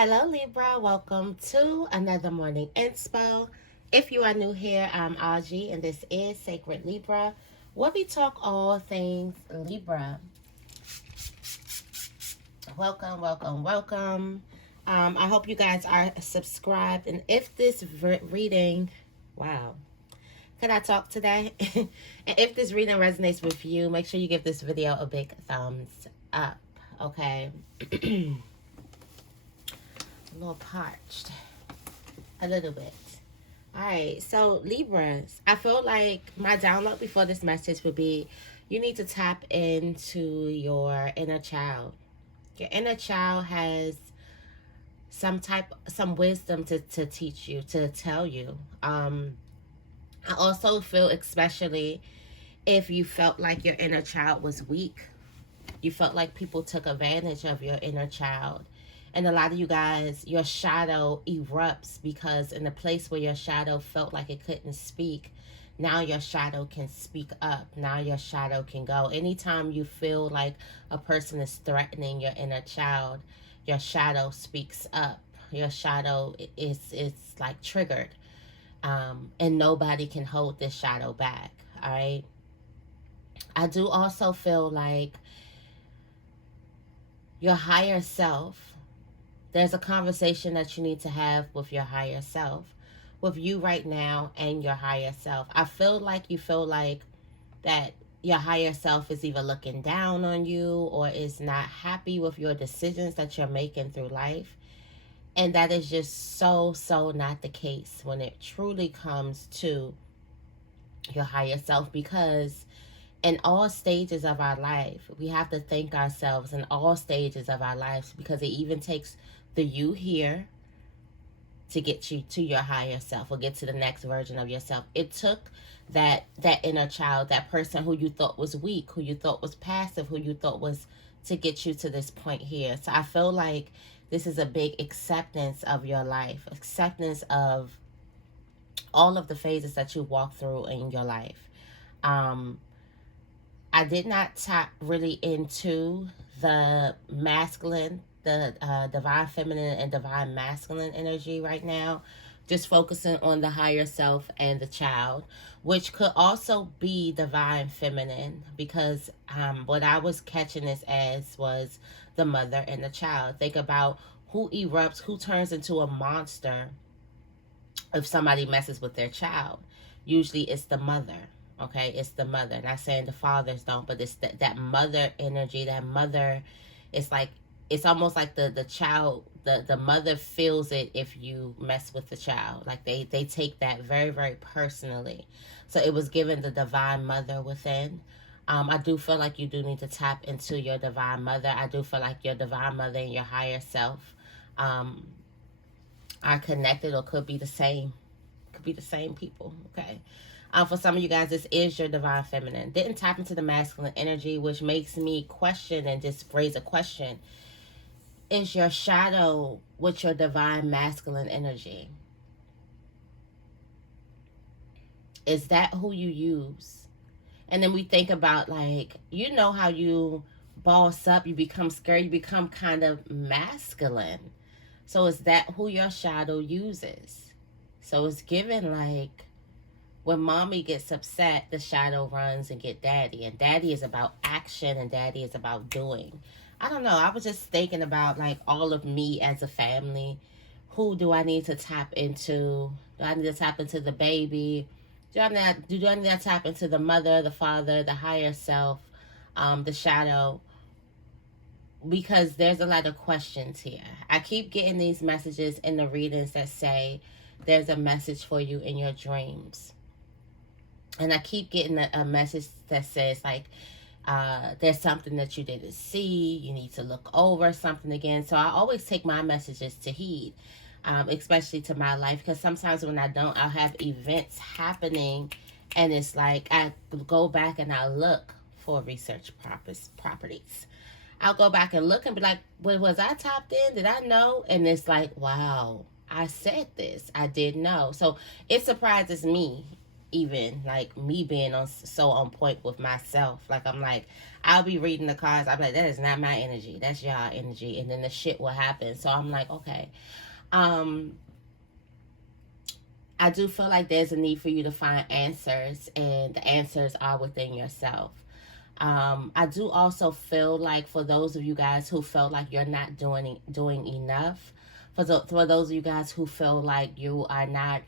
Hello Libra, welcome to another morning inspo. If you are new here, I'm Auji and this is Sacred Libra, where we talk all things Libra. Welcome, welcome, welcome. I hope you guys are subscribed, and if this reading, wow, can I talk today? And if this reading resonates with you, make sure you give this video a big thumbs up, okay? A little parched. A little bit. All right, so Libras, I feel like my download before this message would be you need to tap into your inner child. Your inner child has some wisdom to teach you, to tell you. I also feel, especially if you felt like your inner child was weak, you felt like people took advantage of your inner child. And a lot of you guys, your shadow erupts because in the place where your shadow felt like it couldn't speak, now your shadow can speak up. Now your shadow can go. Anytime you feel like a person is threatening your inner child, your shadow speaks up. Your shadow is like triggered. And nobody can hold this shadow back. All right. I do also feel like your higher self, there's a conversation that you need to have with your higher self, with you right now and your higher self. I feel like you feel like that your higher self is either looking down on you or is not happy with your decisions that you're making through life. And that is just so not the case when it truly comes to your higher self, because in all stages of our life, we have to thank ourselves in all stages of our lives, because it even takes the you here to get you to your higher self or get to the next version of yourself. It took that inner child, that person who you thought was weak, who you thought was passive, who you thought was, to get you to this point here. So I feel like this is a big acceptance of your life, acceptance of all of the phases that you walk through in your life. I did not tap really into the masculine, the divine feminine and divine masculine energy right now. Just focusing on the higher self and the child, which could also be divine feminine, because what I was catching this as was the mother and the child. Think about who erupts, who turns into a monster if somebody messes with their child. Usually it's the mother. Okay, it's the mother. Not saying the fathers don't, but it's that mother energy. That mother, it's like, it's almost like the child, the mother feels it if you mess with the child. Like they take that very personally. So it was given the divine mother within. I do feel like you do need to tap into your divine mother. I do feel like your divine mother and your higher self are connected, or could be the same. Could be the same people. Okay. For some of you guys, this is your divine feminine. Didn't tap into the masculine energy, which makes me question and just raise a question. Is your shadow with your divine masculine energy? Is that who you use? And then we think about, like, you know how you boss up, you become scared, you become kind of masculine. So is that who your shadow uses? So it's given like, when mommy gets upset, the shadow runs and get daddy. And daddy is about action and daddy is about doing. I don't know. I was just thinking about like all of me as a family. Who do I need to tap into? Do I need to tap into the baby? Do I need to tap into the mother, the father, the higher self, the shadow? Because there's a lot of questions here. I keep getting these messages in the readings that say there's a message for you in your dreams. And I keep getting a message that says, like, there's something that you didn't see. You need to look over something again. So I always take my messages to heed, especially to my life. Because sometimes when I don't, I'll have events happening. And it's like I go back and I look for research properties. I'll go back and look and be like, well, was I tapped in? Did I know? And it's like, wow, I said this. I did know. So it surprises me even like me being so on point with myself. Like I'm like, I'll be reading the cards, I'm like, that is not my energy, that's y'all energy, and then the shit will happen. So I'm like, okay, I do feel like there's a need for you to find answers, and the answers are within yourself. I do also feel like for those of you guys who feel like you're not doing enough, for those of you guys who feel like you are not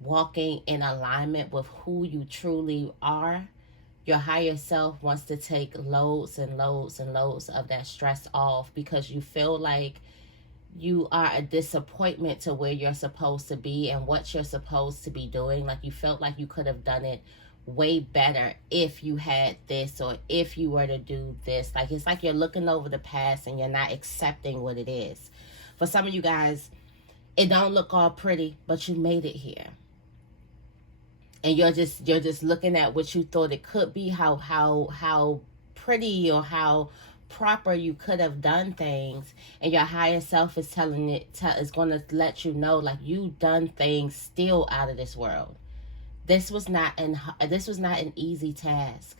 walking in alignment with who you truly are, your higher self wants to take loads and loads and loads of that stress off, because you feel like you are a disappointment to where you're supposed to be and what you're supposed to be doing. Like you felt like you could have done it way better if you had this, or if you were to do this. Like it's like you're looking over the past and you're not accepting what it is. For some of you guys, it don't look all pretty, but you made it here. And you're just looking at what you thought it could be, how pretty or how proper you could have done things, and your higher self is telling is going to let you know, like, you done things still out of this world. This was not an easy task,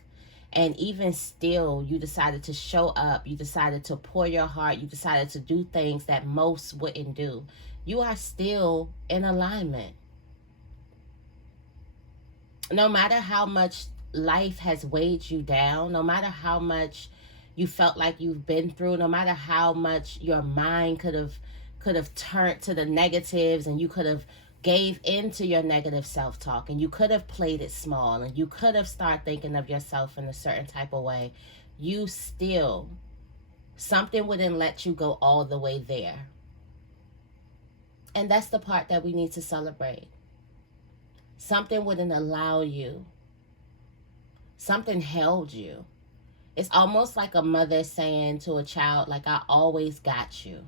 and even still you decided to show up, you decided to pour your heart, you decided to do things that most wouldn't do. You are still in alignment. No matter how much life has weighed you down, no matter how much you felt like you've been through, no matter how much your mind could have turned to the negatives, and you could have gave into your negative self-talk, and you could have played it small, and you could have started thinking of yourself in a certain type of way, you still, something wouldn't let you go all the way there. And that's the part that we need to celebrate. Something wouldn't allow you. Something held you. It's almost like a mother saying to a child, like, I always got you.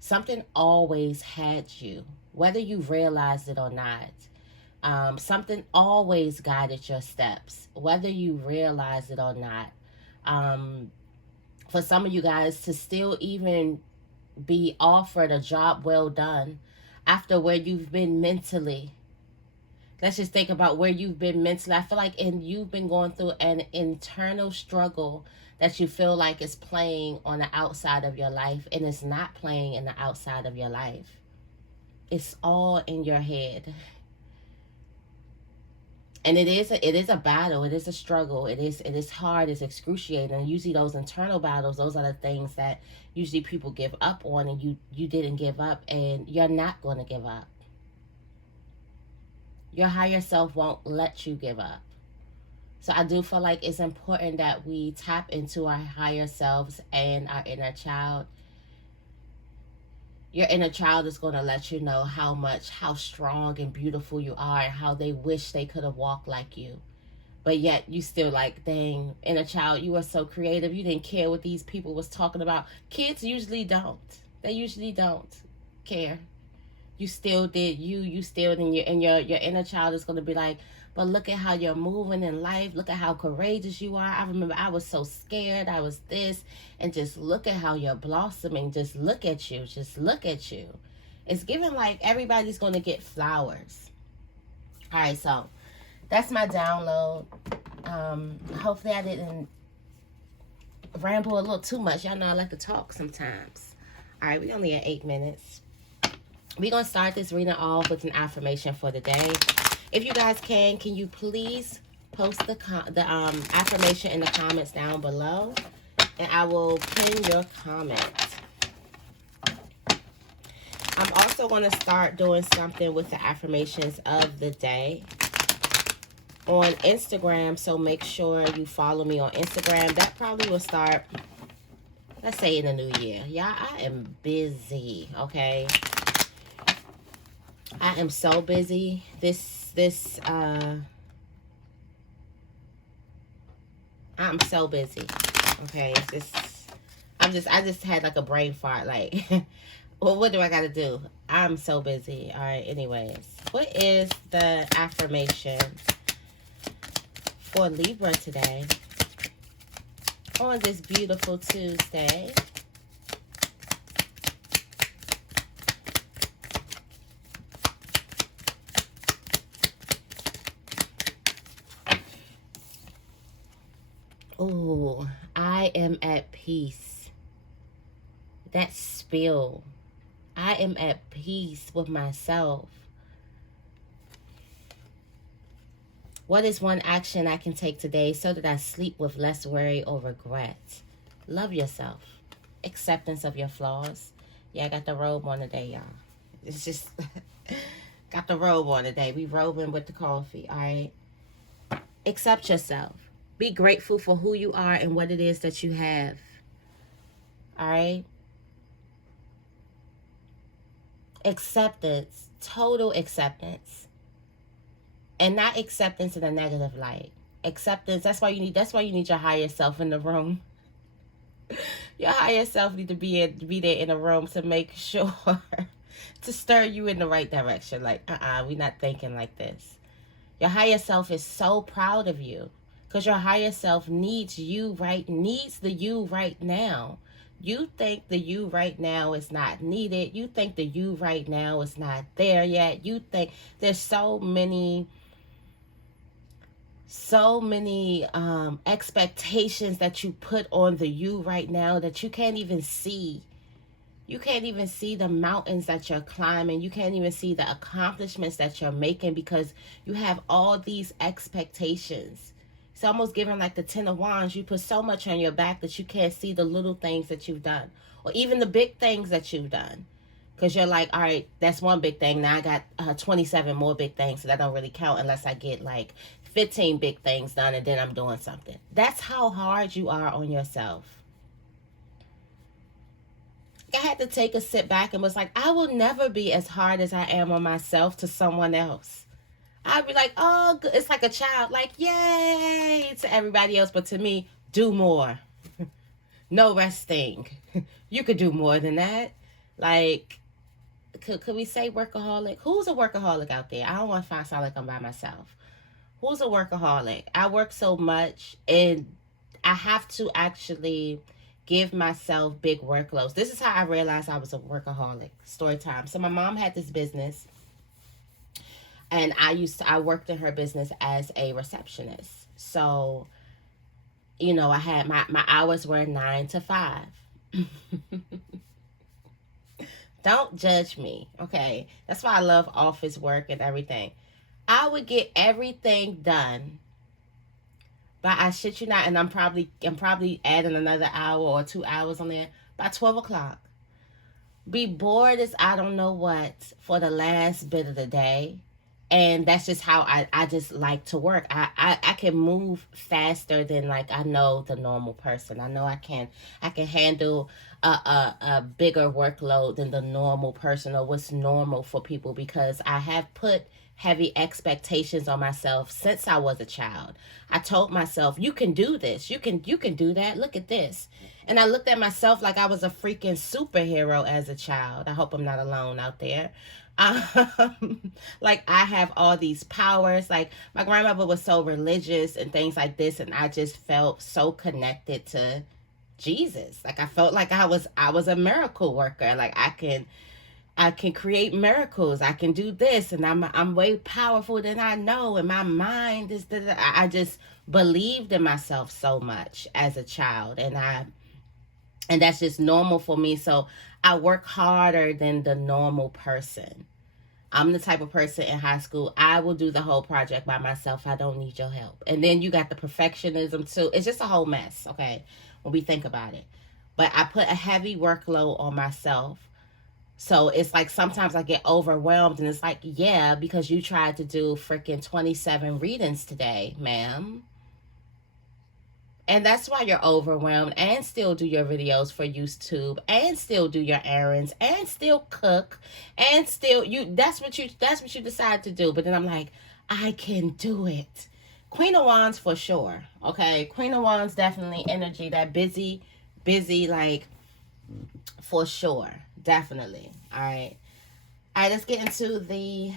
Something always had you, whether you realized it or not. Something always guided your steps, whether you realize it or not. For some of you guys to still even be offered a job well done after where you've been mentally. Let's just think about where you've been mentally. I feel like you've been going through an internal struggle that you feel like is playing on the outside of your life, and it's not playing in the outside of your life. It's all in your head. And it is a battle. It is a struggle. It is hard. It's excruciating. And usually those internal battles, those are the things that usually people give up on, and you didn't give up, and you're not going to give up. Your higher self won't let you give up. So I do feel like it's important that we tap into our higher selves and our inner child. Your inner child is going to let you know how strong and beautiful you are, and how they wish they could have walked like you. But yet you still like, dang, inner child, you were so creative. You didn't care what these people was talking about. Kids usually don't. They usually don't care. You still did you still, and your inner child is going to be like, but look at how you're moving in life. Look at how courageous you are. I remember I was so scared. I was this. And just look at how you're blossoming. Just look at you. Just look at you. It's given like everybody's going to get flowers. All right, so that's my download. Hopefully I didn't ramble a little too much. Y'all know I like to talk sometimes. All right, we only at 8 minutes. We're going to start this reading off with an affirmation for the day. If you guys can you please post the affirmation in the comments down below, and I will pin your comment. I'm also going to start doing something with the affirmations of the day on Instagram, so make sure you follow me on Instagram. That probably will start, let's say, in the new year. Y'all, I am busy, okay? I am so busy. I'm so busy. Okay, I just had like a brain fart. Like, well, what do I gotta do? I'm so busy. All right. Anyways, what is the affirmation for Libra today on this beautiful Tuesday? Oh, I am at peace. That spill. I am at peace with myself. What is one action I can take today so that I sleep with less worry or regret? Love yourself. Acceptance of your flaws. Yeah, I got the robe on today, y'all. It's just got the robe on today. We robing with the coffee, all right? Accept yourself. Be grateful for who you are and what it is that you have. All right? Acceptance, total acceptance. And not acceptance in a negative light. Acceptance, that's why you need your higher self in the room. Your higher self need to be there in the room to make sure to stir you in the right direction. Like, we're not thinking like this. Your higher self is so proud of you because your higher self needs the you right now. You think the you right now is not needed. You think the you right now is not there yet. You think there's so many expectations that you put on the you right now that you can't even see. You can't even see the mountains that you're climbing. You can't even see the accomplishments that you're making because you have all these expectations. It's almost given like the 10 of Wands. You put so much on your back that you can't see the little things that you've done or even the big things that you've done. Because you're like, all right, that's one big thing. Now I got 27 more big things, so that don't really count unless I get like 15 big things done and then I'm doing something. That's how hard you are on yourself. I had to take a sit back and was like, I will never be as hard as I am on myself to someone else. I'd be like, oh, it's like a child, like, yay to everybody else. But to me, do more. No resting. You could do more than that. Like, could we say workaholic? Who's a workaholic out there? I don't want to sound like I'm by myself. Who's a workaholic? I work so much and I have to actually give myself big workloads. This is how I realized I was a workaholic. Story time. So my mom had this business and I worked in her business as a receptionist. So, you know, I had my hours were 9 to 5. Don't judge me, okay? That's why I love office work and everything. I would get everything done, but I shit you not, and I'm probably adding another hour or 2 hours on there by 12 o'clock. Be bored as I don't know what for the last bit of the day. And that's just how I just like to work. I can move faster than like I know the normal person. I know I can handle a bigger workload than the normal person or what's normal for people because I have put heavy expectations on myself since I was a child. I told myself, you can do this. You can do that. Look at this. And I looked at myself like I was a freaking superhero as a child. I hope I'm not alone out there. Like I have all these powers. Like my grandmother was so religious and things like this, and I just felt so connected to Jesus. Like I felt like I was a miracle worker. Like I can create miracles. I can do this, and I'm way powerful than I know. And my mind is that I just believed in myself so much as a child, and that's just normal for me. So I work harder than the normal person. I'm the type of person in high school, I will do the whole project by myself. I don't need your help. And then you got the perfectionism too. It's just a whole mess, okay, when we think about it. But I put a heavy workload on myself. So it's like sometimes I get overwhelmed and it's like, yeah, because you tried to do freaking 27 readings today, ma'am. And that's why you're overwhelmed and still do your videos for YouTube and still do your errands and still cook and still that's what you decide to do. But then I'm like, I can do it. Queen of Wands for sure. Okay. Queen of Wands definitely energy, that busy, like for sure. Definitely. All right. All right, let's get into the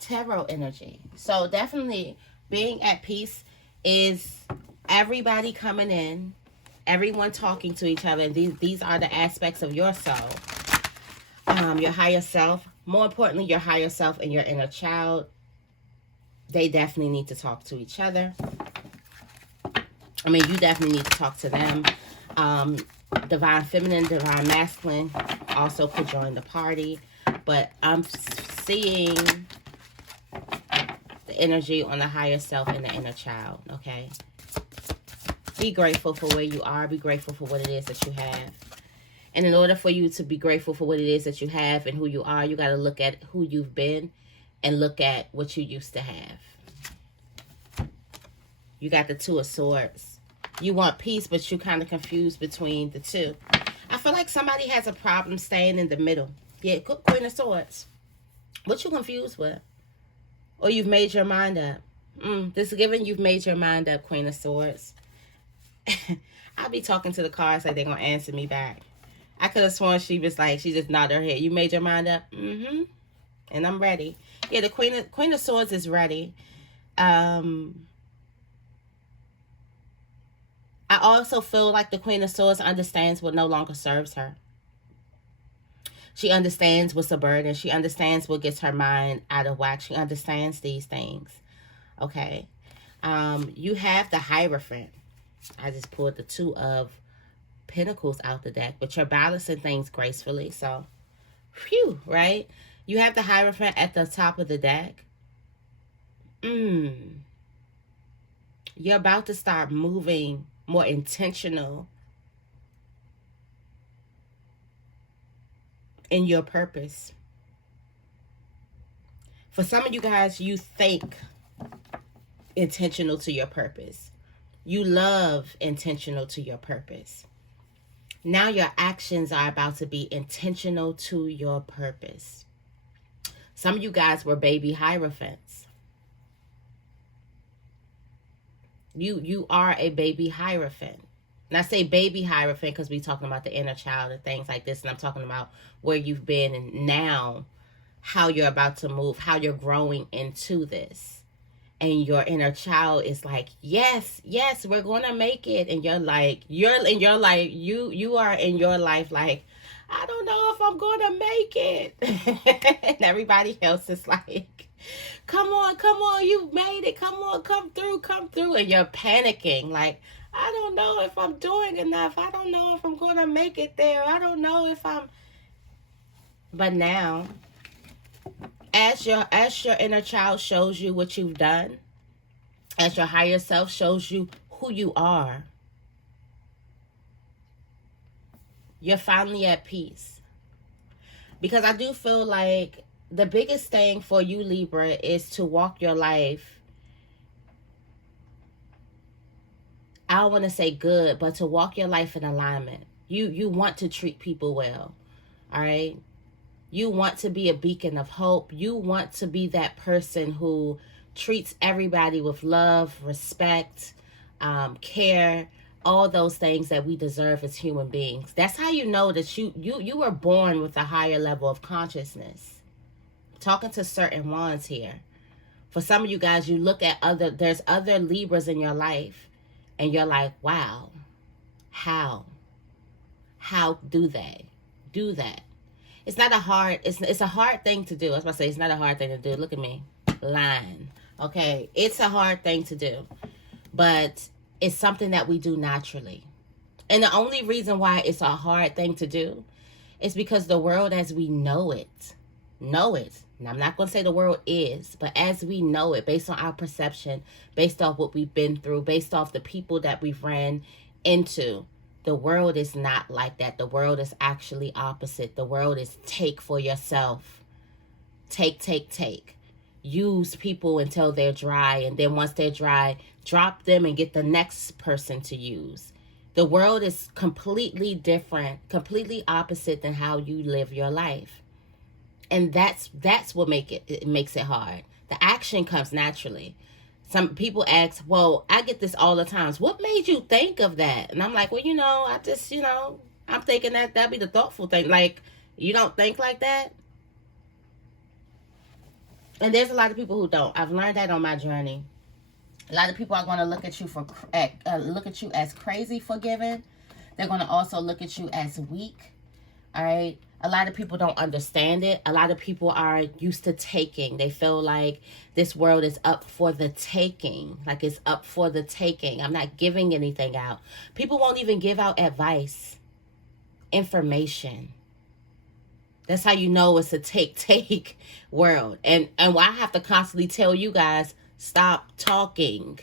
tarot energy. So definitely being at peace is everybody coming in, everyone talking to each other. And these are the aspects of your soul. Your higher self. More importantly, your higher self and your inner child. They definitely need to talk to each other. I mean, you definitely need to talk to them. Divine feminine, divine masculine also could join the party. But I'm seeing the energy on the higher self and the inner child, okay? Be grateful for where you are. Be grateful for what it is that you have. And in order for you to be grateful for what it is that you have and who you are, you got to look at who you've been and look at what you used to have. You got the Two of Swords. You want peace, but you're kind of confused between the two. I feel like somebody has a problem staying in the middle. Yeah, Queen of Swords. What you confused with? Or you've made your mind up. This is giving you've made your mind up, Queen of Swords. I'll be talking to the cards like they're going to answer me back. I could have sworn she was like, she just nodded her head. You made your mind up? Mm-hmm. And I'm ready. Yeah, the Queen of Swords is ready. I also feel like the Queen of Swords understands what no longer serves her. She understands what's a burden. She understands what gets her mind out of whack. She understands these things. Okay. You have the Hierophant. I just pulled the Two of Pentacles out the deck, but you're balancing things gracefully. So, phew, right? You have the Hierophant at the top of the deck. You're about to start moving more intentional in your purpose. For some of you guys, you think intentional to your purpose. You love intentional to your purpose. Now your actions are about to be intentional to your purpose. Some of you guys were baby Hierophants. You are a baby Hierophant. And I say baby Hierophant because we're talking about the inner child and things like this. And I'm talking about where you've been and now how you're about to move, how you're growing into this. And your inner child is like, yes, we're going to make it. And you're like, you are in your life like, I don't know if I'm going to make it. And everybody else is like, come on, you made it. Come on, come through. And you're panicking like, I don't know if I'm doing enough. I don't know if I'm going to make it there. I don't know if I'm. But now, as your inner child shows you what you've done, as your higher self shows you who you are, you're finally at peace. Because I do feel like the biggest thing for you, Libra, is to walk your life, I don't want to say good, but to walk your life in alignment. You want to treat people well, all right? You want to be a beacon of hope. You want to be that person who treats everybody with love, respect, care, all those things that we deserve as human beings. That's how you know that you were born with a higher level of consciousness. Talking to certain ones here. For some of you guys, you look at there's other Libras in your life, and you're like, wow, how do they do that? It's not a hard, it's a hard thing to do. I was about to say, it's not a hard thing to do. Look at me, lying. Okay, it's a hard thing to do, but it's something that we do naturally. And the only reason why it's a hard thing to do is because the world as we know it. And I'm not going to say the world is, but as we know it, based on our perception, based off what we've been through, based off the people that we've ran into, the world is not like that. The world is actually opposite. The world is take for yourself. Take. Use people until they're dry. And then once they're dry, drop them and get the next person to use. The world is completely different, completely opposite than how you live your life. And that's what makes it hard. The action comes naturally. Some people ask, well, I get this all the time. What made you think of that? And I'm like, well, I just, I'm thinking that'd be the thoughtful thing. Like, you don't think like that? And there's a lot of people who don't. I've learned that on my journey. A lot of people are going to look at you as crazy for giving. They're going to also look at you as weak. All right. A lot of people don't understand it. A lot of people are used to taking. They feel like this world is up for the taking. Like it's up for the taking. I'm not giving anything out. People won't even give out advice, information. That's how you know it's a take world. And I have to constantly tell you guys, stop talking.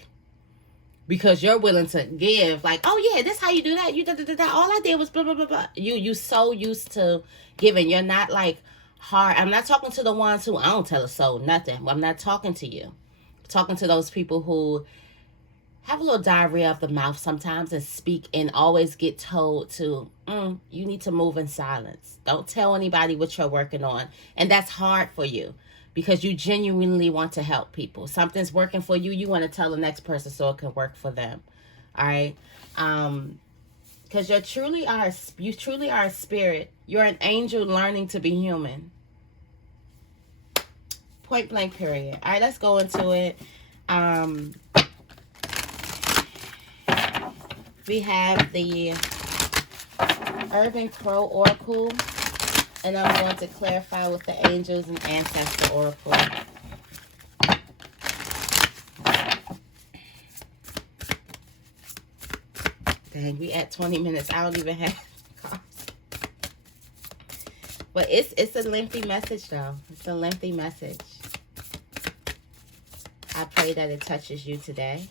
Because you're willing to give, like, oh yeah, this how you do that. You da. All I did was blah blah blah blah. You so used to giving. You're not like hard. I'm not talking to the ones who I don't tell a soul nothing. I'm not talking to you. I'm talking to those people who have a little diarrhea of the mouth sometimes and speak and always get told to, you need to move in silence. Don't tell anybody what you're working on. And that's hard for you because you genuinely want to help people. Something's working for you, you want to tell the next person so it can work for them. All right? Because you truly are a spirit. You're an angel learning to be human. Point blank period. All right, let's go into it. We have the Urban Crow Oracle, and I'm going to clarify with the Angels and Ancestor Oracle. Dang, we at 20 minutes. I don't even have cards. But it's a lengthy message, though. It's a lengthy message. I pray that it touches you today.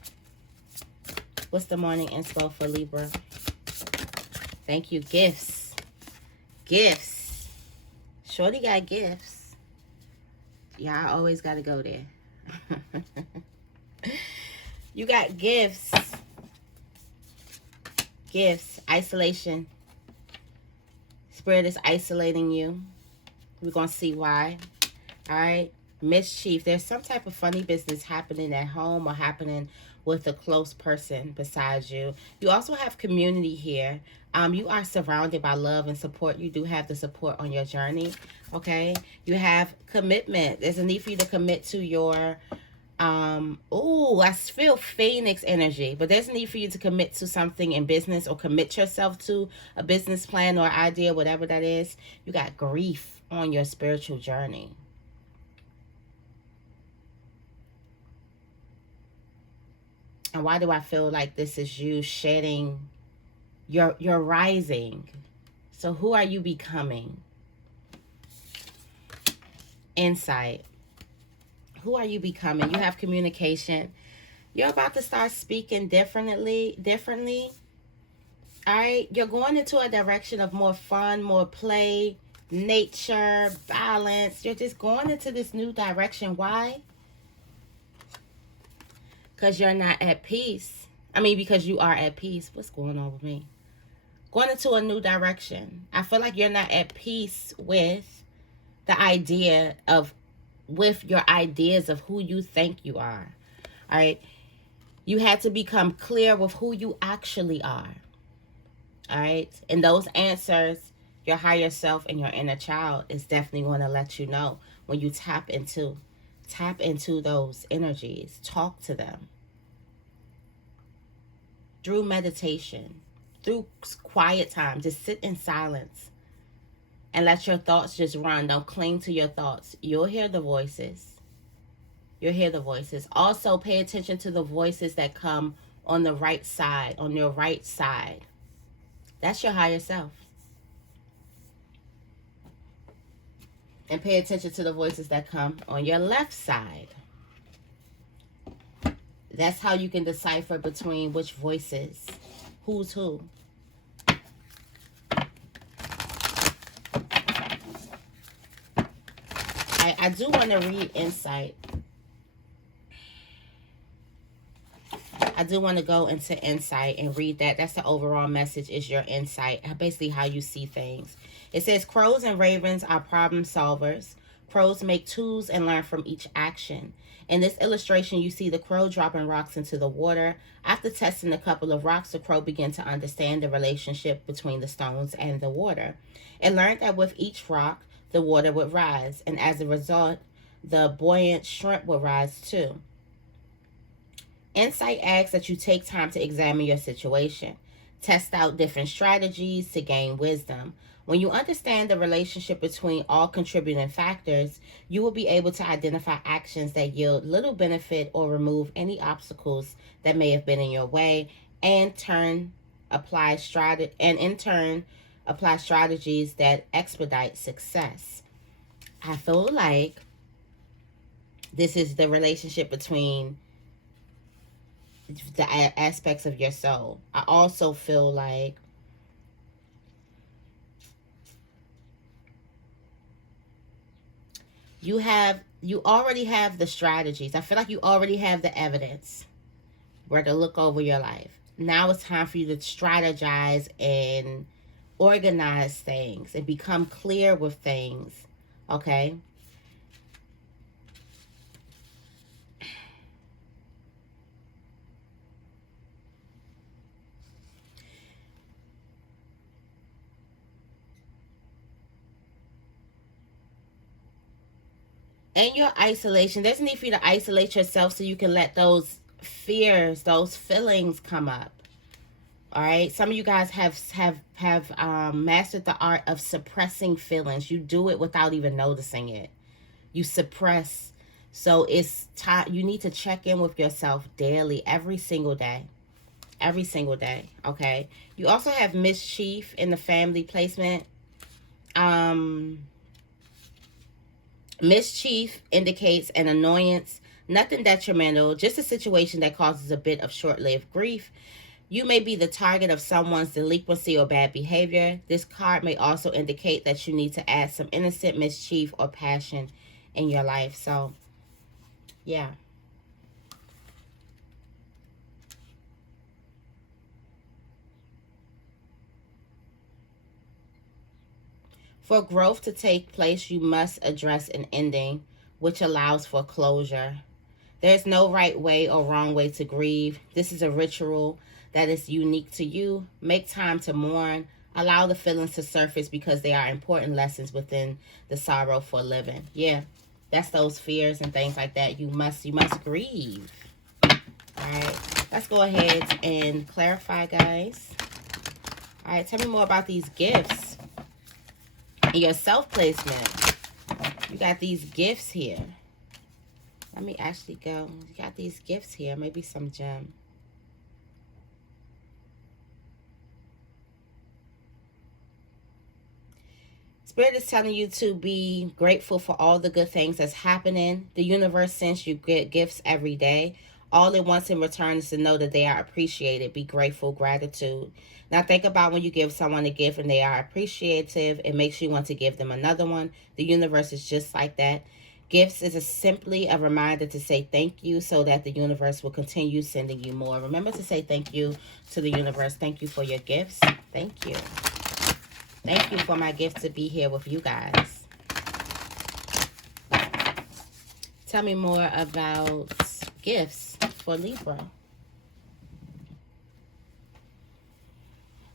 What's the morning inspo for Libra? Thank you. Gifts. Gifts. Shorty got gifts. Yeah, I always got to go there. You got gifts. Gifts. Isolation. Spirit is isolating you. We're going to see why. All right. Mischief. There's some type of funny business happening at home or happening with a close person besides you. You also have community here. You are surrounded by love and support. You do have the support on your journey. Okay. You have commitment. There's a need for you to commit to your I feel Phoenix energy, but there's a need for you to commit to something in business or commit yourself to a business plan or idea, whatever that is. You got grief on your spiritual journey. And why do I feel like this is you shedding your rising? So who are you becoming? Insight. Who are you becoming? You have communication. You're about to start speaking differently. All right. You're going into a direction of more fun, more play, nature, balance. You're just going into this new direction. Why? Because you're not at peace. I mean, because you are at peace. What's going on with me? Going into a new direction. I feel like you're not at peace with the idea of, with your ideas of who you think you are. All right. You had to become clear with who you actually are. All right. And those answers, your higher self and your inner child is definitely going to let you know when you tap into those energies. Talk to them through meditation, through quiet time. Just sit in silence and let your thoughts just run. Don't cling to your thoughts. You'll hear the voices. You'll hear the voices. Also, pay attention to the voices that come on the right side, on your right side. That's your higher self. And pay attention to the voices that come on your left side. That's how you can decipher between which voices, who's who. I do want to read insight. I do want to go into insight and read that. That's the overall message, is your insight. Basically how you see things. It says, crows and ravens are problem solvers. Crows make tools and learn from each action. In this illustration, you see the crow dropping rocks into the water. After testing a couple of rocks, the crow began to understand the relationship between the stones and the water. It learned that with each rock, the water would rise, and as a result, the buoyant shrimp would rise too. Insight asks that you take time to examine your situation. Test out different strategies to gain wisdom. When you understand the relationship between all contributing factors, you will be able to identify actions that yield little benefit or remove any obstacles that may have been in your way, and in turn apply strategies that expedite success. I feel like this is the relationship between the aspects of your soul. I also feel like you already have the strategies. I feel like you already have the evidence where to look over your life. Now it's time for you to strategize and organize things and become clear with things. Okay? In your isolation, there's a need for you to isolate yourself so you can let those fears, those feelings come up. All right, some of you guys have mastered the art of suppressing feelings. You do it without even noticing it. You suppress. So it's time. You need to check in with yourself daily, every single day. Every single day. Okay. You also have mischief in the family placement. Mischief indicates an annoyance, nothing detrimental, just a situation that causes a bit of short-lived grief. You may be the target of someone's delinquency or bad behavior. This card may also indicate that you need to add some innocent mischief or passion in your life. So, yeah. For growth to take place, you must address an ending, which allows for closure. There's no right way or wrong way to grieve. This is a ritual that is unique to you. Make time to mourn. Allow the feelings to surface because they are important lessons within the sorrow for living. Yeah, that's those fears and things like that. You must grieve. All right, let's go ahead and clarify, guys. All right, tell me more about these gifts. In your self-placement, you got these gifts here. Let me actually go. You got these gifts here. Maybe some gem. Spirit is telling you to be grateful for all the good things that's happening. The universe sends you good gifts every day. All it wants in return is to know that they are appreciated. Be grateful, gratitude. Now think about when you give someone a gift and they are appreciative, it makes you want to give them another one. The universe is just like that. Gifts is simply a reminder to say thank you so that the universe will continue sending you more. Remember to say thank you to the universe. Thank you for your gifts. Thank you. Thank you for my gift to be here with you guys. Tell me more about gifts for Libra.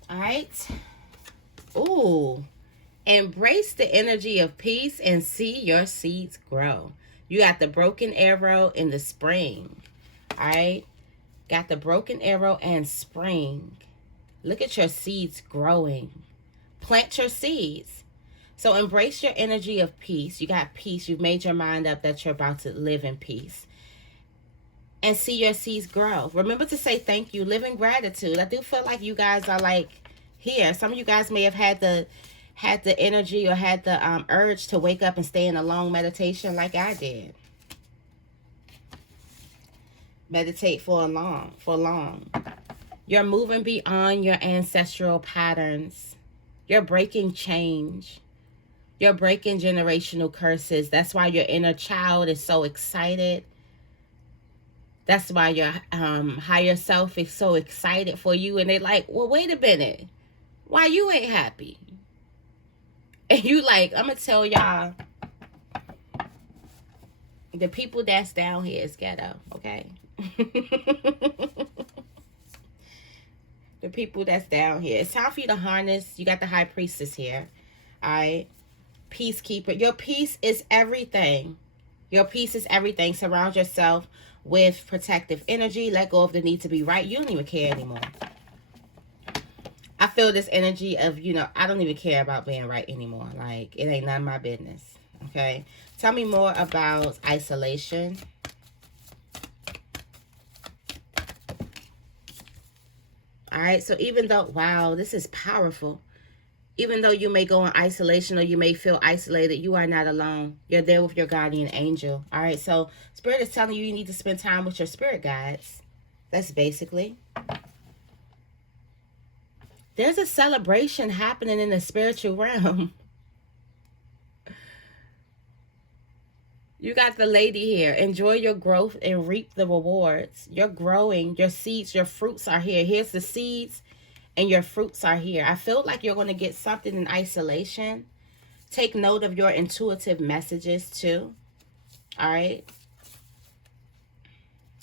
All right. Ooh. Embrace the energy of peace and see your seeds grow. You got the broken arrow in the spring. All right. Got the broken arrow and spring. Look at your seeds growing. Plant your seeds. So embrace your energy of peace. You got peace. You've made your mind up that you're about to live in peace. And see your seeds grow. Remember to say thank you. Live in gratitude. I do feel like you guys are like here. Some of you guys may have had the energy or had the urge to wake up and stay in a long meditation like I did. Meditate for long. You're moving beyond your ancestral patterns. You're breaking change. You're breaking generational curses. That's why your inner child is so excited. That's why your higher self is so excited for you. And they're like, well, wait a minute. Why you ain't happy? And you like, I'm going to tell y'all, the people that's down here is ghetto, okay? The people that's down here. It's time for you to harness. You got the high priestess here. All right. Peacekeeper. Your peace is everything. Your peace is everything. Surround yourself with protective energy. Let go of the need to be right. You don't even care anymore. I feel this energy of, I don't even care about being right anymore. Like, it ain't none of my business. Okay? Tell me more about isolation. All right? So even though, wow, this is powerful. Even though you may go in isolation or you may feel isolated, you are not alone. You're there with your guardian angel. All right? So Spirit is telling you need to spend time with your spirit guides. That's basically. There's a celebration happening in the spiritual realm. You got the lady here. Enjoy your growth and reap the rewards. You're growing. Your seeds, your fruits are here. Here's the seeds and your fruits are here. I feel like you're going to get something in isolation. Take note of your intuitive messages too. All right.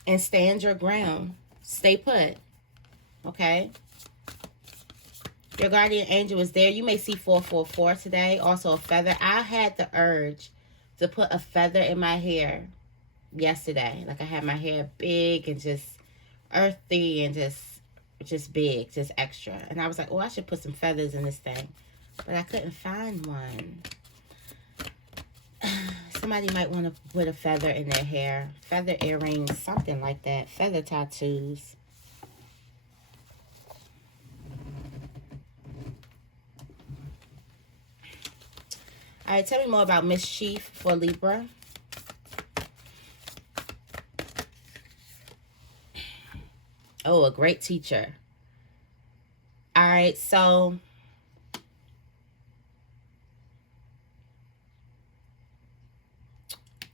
And stand your ground. Stay put. Okay. Your guardian angel is there. You may see 444 today. Also a feather. I had the urge to put a feather in my hair yesterday. Like I had my hair big and just earthy and just big, just extra. And I was like, oh, I should put some feathers in this thing. But I couldn't find one. Somebody might want to put a feather in their hair. Feather earrings, something like that. Feather tattoos. All right, tell me more about mischief for Libra. Oh, a great teacher. All right, so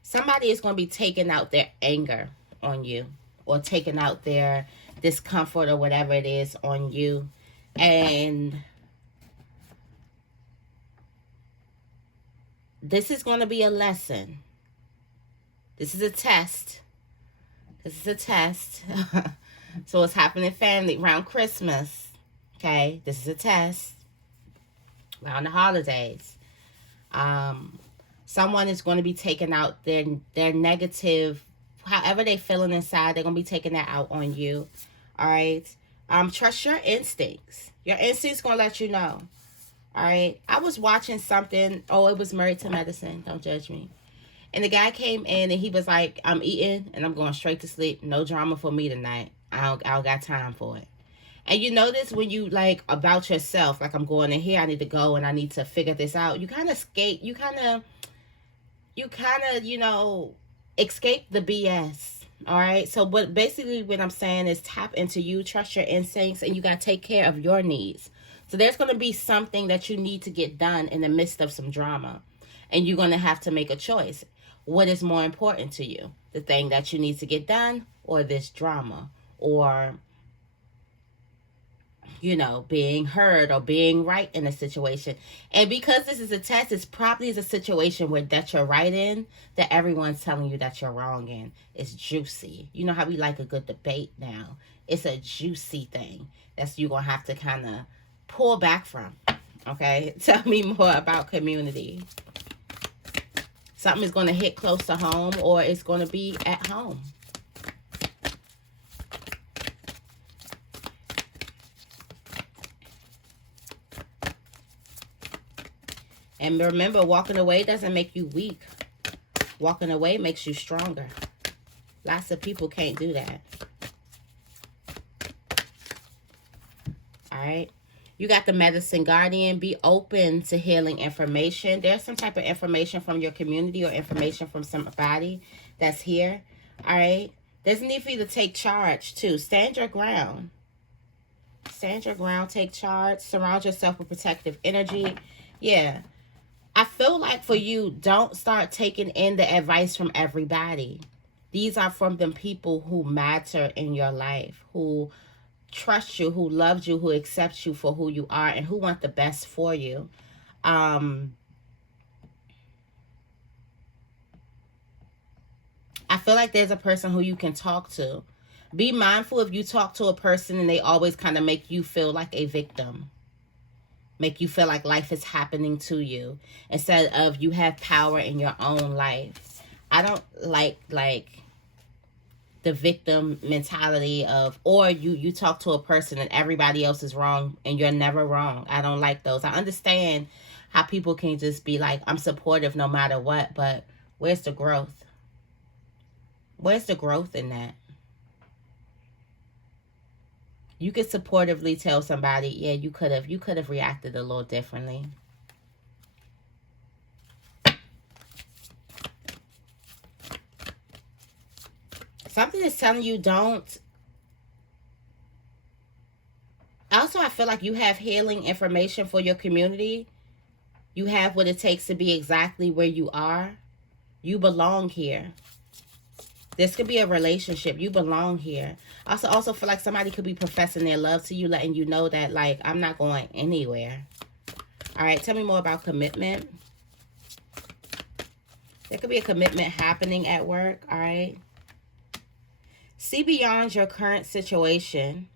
somebody is going to be taking out their anger on you or taking out their discomfort or whatever it is on you. And this is going to be a lesson. This is a test. This is a test. So it's happening family around Christmas. Okay, this is a test. Around the holidays. Someone is going to be taking out their negative, however they're feeling inside, they're going to be taking that out on you. All right. Trust your instincts. Your instincts going to let you know. All right. I was watching something. Oh, it was Married to Medicine. Don't judge me. And the guy came in and he was like, I'm eating and I'm going straight to sleep. No drama for me tonight. I don't got time for it. And you notice when you like about yourself, like I'm going in here, I need to go and I need to figure this out. You kind of escape. You kind of, escape the BS. All right. So basically what I'm saying is tap into you, trust your instincts, and you got to take care of your needs. So there's going to be something that you need to get done in the midst of some drama. And you're going to have to make a choice. What is more important to you? The thing that you need to get done or this drama? Or, being heard or being right in a situation. And because this is a test, it's probably is a situation where that you're right in, that everyone's telling you that you're wrong in. It's juicy. You know how we like a good debate now? It's a juicy thing that's you're going to have to kind of pull back from. Okay? Tell me more about community. Something is going to hit close to home or it's going to be at home. And remember, walking away doesn't make you weak. Walking away makes you stronger. Lots of people can't do that. All right. You got the medicine guardian. Be open to healing information. There's some type of information from your community or information from somebody that's here. All right. There's a need for you to take charge too. Stand your ground. Stand your ground. Take charge. Surround yourself with protective energy. Yeah. I feel like for you, don't start taking in the advice from everybody. These are from the people who matter in your life, who trust you, who loves you, who accepts you for who you are, and who want the best for you. I feel like there's a person who you can talk to. Be mindful if you talk to a person and they always kind of make you feel like a victim. Make you feel like life is happening to you instead of you have power in your own life. I don't like the victim mentality of, or you talk to a person and everybody else is wrong and you're never wrong. I don't like those. I understand how people can just be like, I'm supportive no matter what, but where's the growth? Where's the growth in that? You could supportively tell somebody, yeah, you could have reacted a little differently. Something is telling you don't. Also, I feel like you have healing information for your community. You have what it takes to be exactly where you are. You belong here. This could be a relationship. You belong here. Also feel like somebody could be professing their love to you, letting you know that, like, I'm not going anywhere. All right, tell me more about commitment. There could be a commitment happening at work, all right? See beyond your current situation.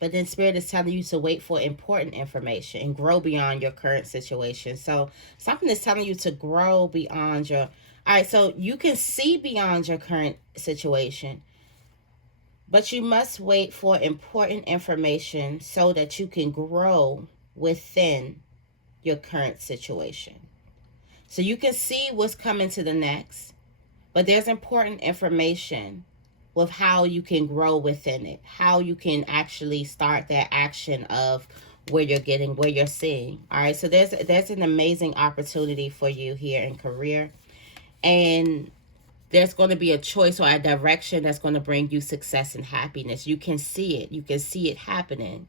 But then Spirit is telling you to wait for important information and grow beyond your current situation. So something is telling you to grow beyond your... All right, so you can see beyond your current situation, but you must wait for important information so that you can grow within your current situation. So you can see what's coming to the next, but there's important information with how you can grow within it, how you can actually start that action of where you're seeing. All right, so there's an amazing opportunity for you here in career, and there's going to be a choice or a direction that's going to bring you success and happiness. You can see it happening,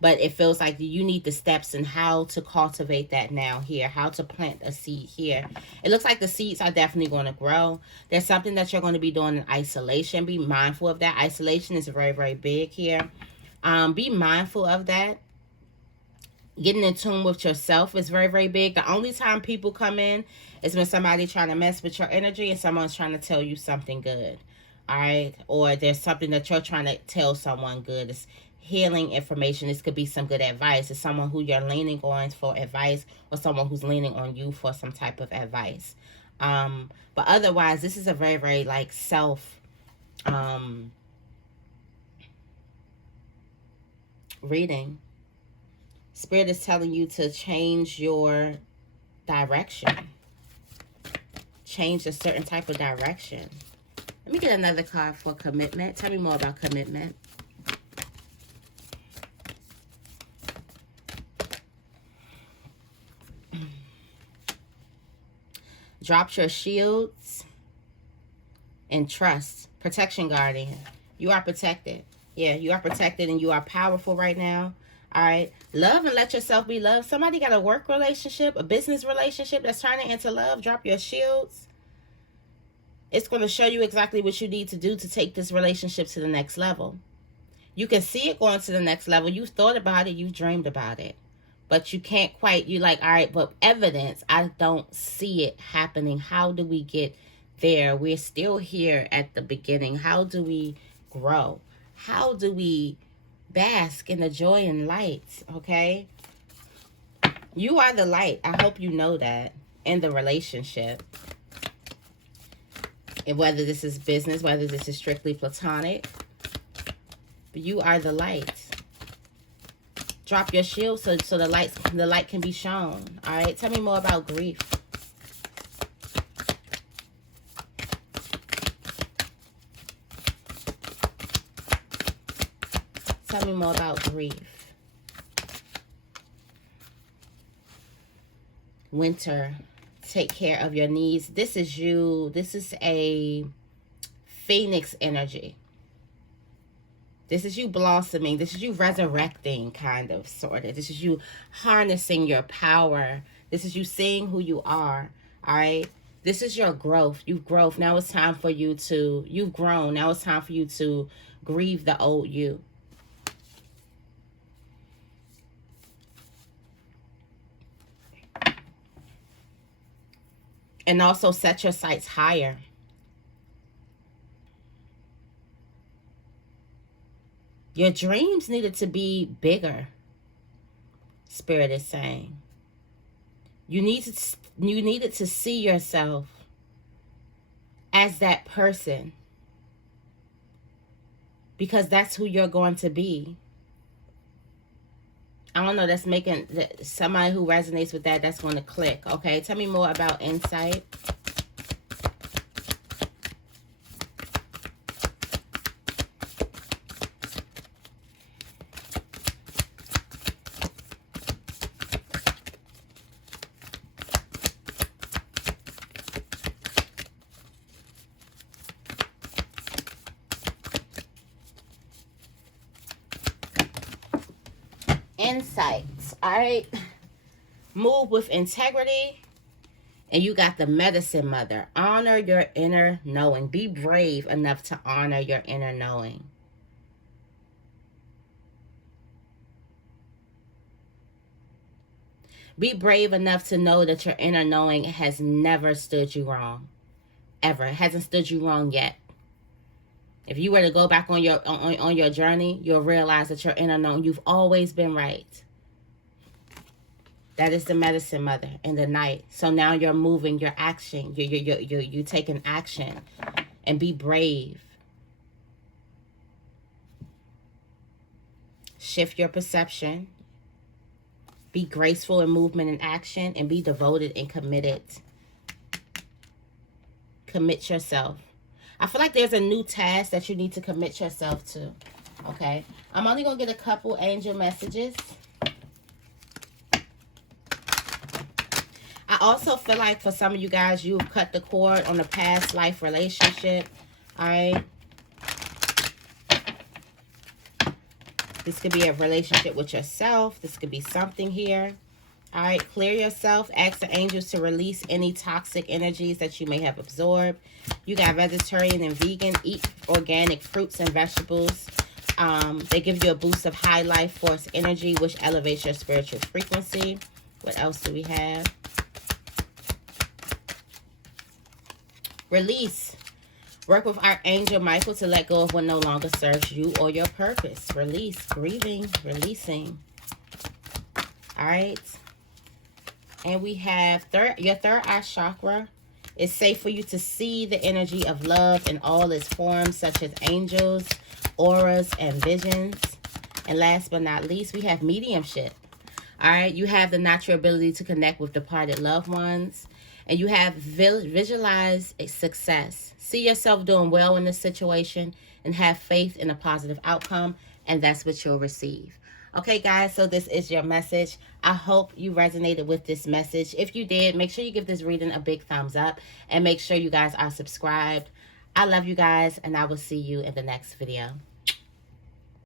but it feels like you need the steps in how to cultivate that now here, how to plant a seed here. It looks like the seeds are definitely going to grow. There's something that you're going to be doing in isolation. Be mindful of that. Isolation is very, very big here. Be mindful of that. Getting in tune with yourself is very, very big. The only time people come in is when somebody's trying to mess with your energy and someone's trying to tell you something good. All right? Or there's something that you're trying to tell someone good. It's healing information. This could be some good advice. It's someone who you're leaning on for advice, or someone who's leaning on you for some type of advice. But otherwise, this is a very, very like self reading. Spirit is telling you to change your direction. Change a certain type of direction. Let me get another card for commitment. Tell me more about commitment. Drop your shields and trust. Protection guardian. You are protected. Yeah, you are protected and you are powerful right now. All right. Love and let yourself be loved. Somebody got a work relationship, a business relationship that's turning into love. Drop your shields. It's going to show you exactly what you need to do to take this relationship to the next level. You can see it going to the next level. You've thought about it. You've dreamed about it. But you can't quite, you like, all right, but evidence, I don't see it happening. How do we get there? We're still here at the beginning. How do we grow? How do we bask in the joy and light? Okay? You are the light. I hope you know that in the relationship. And whether this is business, whether this is strictly platonic, but you are the light. Drop your shield so the light can be shown. All right, tell me more about grief. Tell me more about grief. Winter, take care of your needs. This is you. This is a phoenix energy. This is you blossoming. This is you resurrecting, kind of, sort of. This is you harnessing your power. This is you seeing who you are, all right? This is your growth. You've grown. Now it's time for you to, you've grown. Now it's time for you to grieve the old you. And also set your sights higher. Your dreams needed to be bigger, Spirit is saying. You need to You needed to see yourself as that person, because that's who you're going to be. I don't know, that's making somebody who resonates with that, that's going to click. Okay, tell me more about insight. Insights. All right, move with integrity. And you got the medicine mother. Honor your inner knowing. Be brave enough to honor your inner knowing. Be brave enough to know that your inner knowing has never stood you wrong. Ever. It hasn't stood you wrong yet. If you were to go back on your journey, you'll realize that your inner knowing, you've always been right. That is the medicine mother in the night. So now you're moving, you're action. You taking action. And be brave. Shift your perception. Be graceful in movement and action. And be devoted and committed. Commit yourself. I feel like there's a new task that you need to commit yourself to. Okay? I'm only going to get a couple angel messages. I also feel like for some of you guys, you've cut the cord on a past life relationship. All right. This could be a relationship with yourself. This could be something here. All right. Clear yourself. Ask the angels to release any toxic energies that you may have absorbed. You got vegetarian and vegan. Eat organic fruits and vegetables. They give you a boost of high life force energy, which elevates your spiritual frequency. What else do we have? Release. Work with Archangel Michael to let go of what no longer serves you or your purpose. Release. Grieving. Releasing. All right. And we have your third eye chakra. It's safe for you to see the energy of love in all its forms, such as angels, auras, and visions. And last but not least, we have mediumship. All right. You have the natural ability to connect with departed loved ones. And you have visualize a success. See yourself doing well in this situation and have faith in a positive outcome. And that's what you'll receive. Okay, guys, so this is your message. I hope you resonated with this message. If you did, make sure you give this reading a big thumbs up. And make sure you guys are subscribed. I love you guys, and I will see you in the next video.